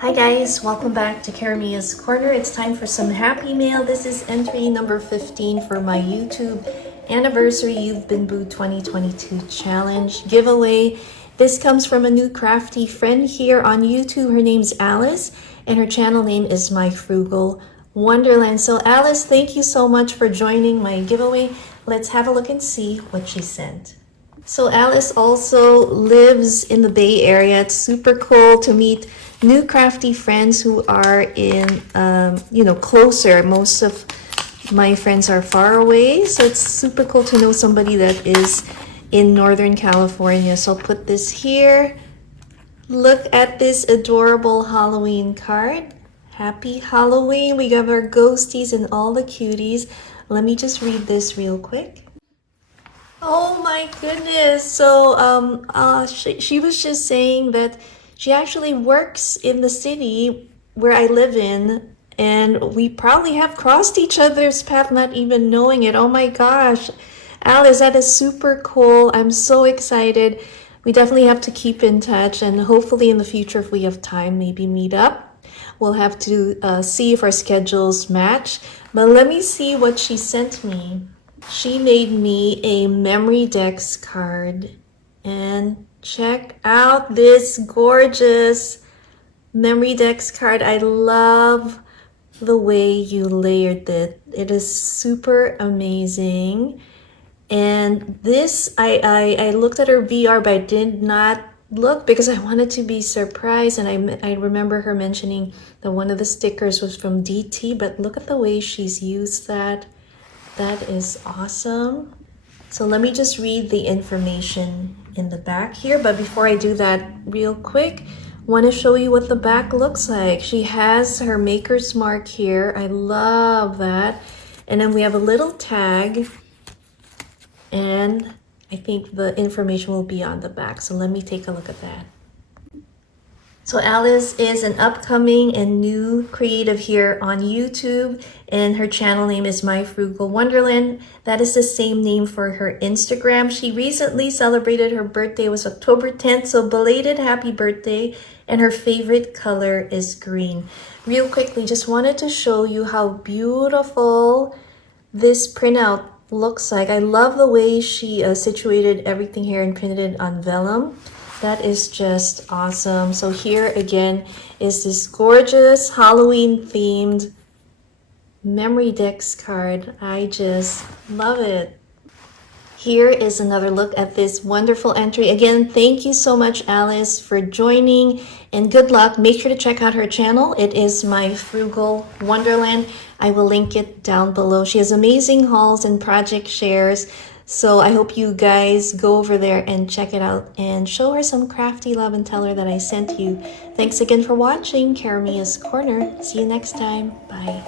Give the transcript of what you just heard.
Hi guys, welcome back to Karamia's Corner. It's time for some happy mail. This is entry number 15 for my YouTube anniversary You've Been Booed 2022 challenge giveaway. This comes from a new crafty friend here on YouTube. Her name's Alice and her channel name is My Frugal Wonderland. So Alice, thank you so much for joining my giveaway. Let's have a look and see what she sent. So Alice also lives in the Bay Area. It's super cool to meet new crafty friends who are in, closer. Most of my friends are far away. So it's super cool to know somebody that is in Northern California. So I'll put this here. Look at this adorable Halloween card. Happy Halloween. We got our ghosties and all the cuties. Let me just read this real quick. Oh my goodness. So she was just saying that she actually works in the city where I live in, and we probably have crossed each other's path not even knowing it. Oh my gosh. Alice, that is super cool. I'm so excited. We definitely have to keep in touch, and hopefully in the future, if we have time, maybe meet up. We'll have to see if our schedules match. But let me see what she sent me. She made me a Memorydex card, and check out this gorgeous Memorydex card. I love the way you layered it. It is super amazing. And this, I looked at her VR, but I did not look because I wanted to be surprised. And I remember her mentioning that one of the stickers was from DT, but look at the way she's used that. That is awesome. So let me just read the information in the back here. But before I do that real quick, want to show you what the back looks like. She has her maker's mark here. I love that. And then we have a little tag. And I think the information will be on the back. So let me take a look at that. So Alice is an upcoming and new creative here on YouTube, and her channel name is My Frugal Wonderland. That is the same name for her Instagram. She recently celebrated her birthday. It was October 10th, so belated happy birthday, and her favorite color is green. Real quickly, just wanted to show you how beautiful this printout looks like. I love the way she situated everything here and printed it on vellum. That is just awesome. So here again is this gorgeous Halloween themed Memorydex card. I just love it. Here is another look at this wonderful entry. Again, thank you so much, Alice, for joining, and good luck. Make sure to check out her channel. It is My Frugal Wonderland. I will link it down below. She has amazing hauls and project shares. So I hope you guys go over there and check it out and show her some crafty love and tell her that I sent you. Thanks again for watching Karamia's Corner. See you next time. Bye.